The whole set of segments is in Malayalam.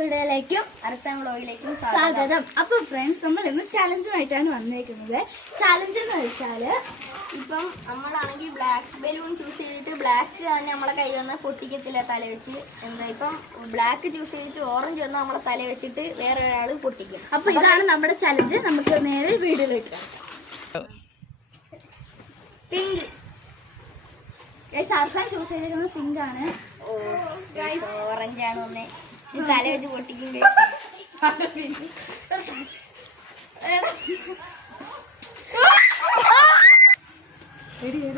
വീഡിയോയിലേക്കും അരസാം വ്ലോഗിലേക്കും സ്വാഗതം. അപ്പോൾ ഫ്രണ്ട്സ്, നമ്മൾ ഇന്ന് ചലഞ്ചുമായിട്ടാണ് വന്നേക്കുന്നത്. ചലഞ്ച് എന്ന് വെച്ചാൽ ഇപ്പം നമ്മളാണെങ്കിൽ ബ്ലാക്ക് ബലൂൺ ചൂസ് ചെയ്തിട്ട് ബ്ലാക്ക് തന്നെ നമ്മളെ കൈ വന്നാൽ പൊട്ടിക്കത്തില്ല തല വെച്ച്. ഇപ്പം ബ്ലാക്ക് ചൂസ് ചെയ്തിട്ട് ഓറഞ്ച് വന്നാൽ നമ്മളെ തല വെച്ചിട്ട് വേറെ ഒരാൾ പൊട്ടിക്കും. അപ്പോൾ ഇതാണ് നമ്മുടെ ചലഞ്ച്. നമുക്ക് നേരെ വീഡിയോയിലേക്ക് കിടക്കാം. പിങ്ക് അർഫാൻ ചൂസ് ചെയ്തിരിക്കുന്നത് പിങ്ക് ആണ്. ഓറഞ്ച് ആണ് വന്നേ, തല വെച്ച് പൊട്ടിക്കും.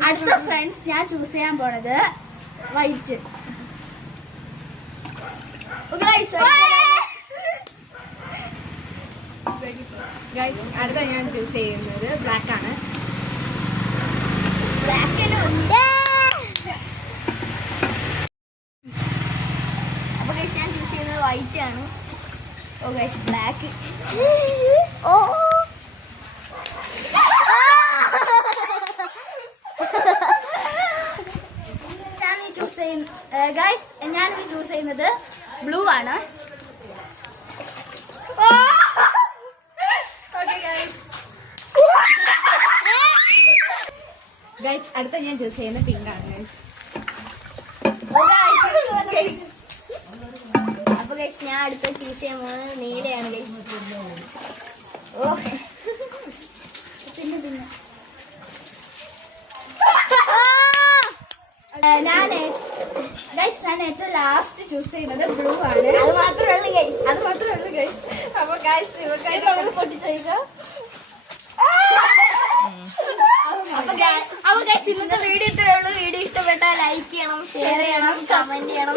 അടുത്ത ഫ്രണ്ട്സ്, ഞാൻ ചൂസ് ചെയ്യാൻ പോണത് വൈറ്റ്. അടുത്ത ഞാൻ ചൂസ് ചെയ്യുന്നത് ബ്ലാക്ക് ആണ്. അപ്പൊ ഗൈസ്, ഞാൻ ചൂസ് ചെയ്യുന്നത് വൈറ്റ് ആണ്. ഓ ഗൈസ്, ബ്ലാക്ക്. ഞാൻ ചൂസ് ചെയ്യുന്നത് ബ്ലൂ ആണ്. ഗൈസ്, അടുത്ത ഞാൻ ചൂസ് ചെയ്യുന്നത് പിങ്ക് ആണ്. അപ്പൊ ഗൈസ്, ഞാൻ അടുത്ത ചൂസ് ചെയ്യാൻ പോകുന്നത് നീലയാണ് ഗൈസ്. ഓ ഞാൻ ഏറ്റവും ലാസ്റ്റ് ചൂസ് ചെയ്യുന്നത് ബ്ലൂ ആണ്. അത് മാത്രമേ ഉള്ളൂ ഗൈസ്. അപ്പൊ ഗൈസ്, പൊട്ടിച്ചേക്കാം. അപ്പൊ ഗൈസ്, ഇന്നത്തെ വീഡിയോ ഇത്രയേ ഉള്ളൂ. വീഡിയോ ഇഷ്ടപ്പെട്ടാൽ ലൈക്ക് ചെയ്യണം, ഷെയർ ചെയ്യണം, കമന്റ് ചെയ്യണം,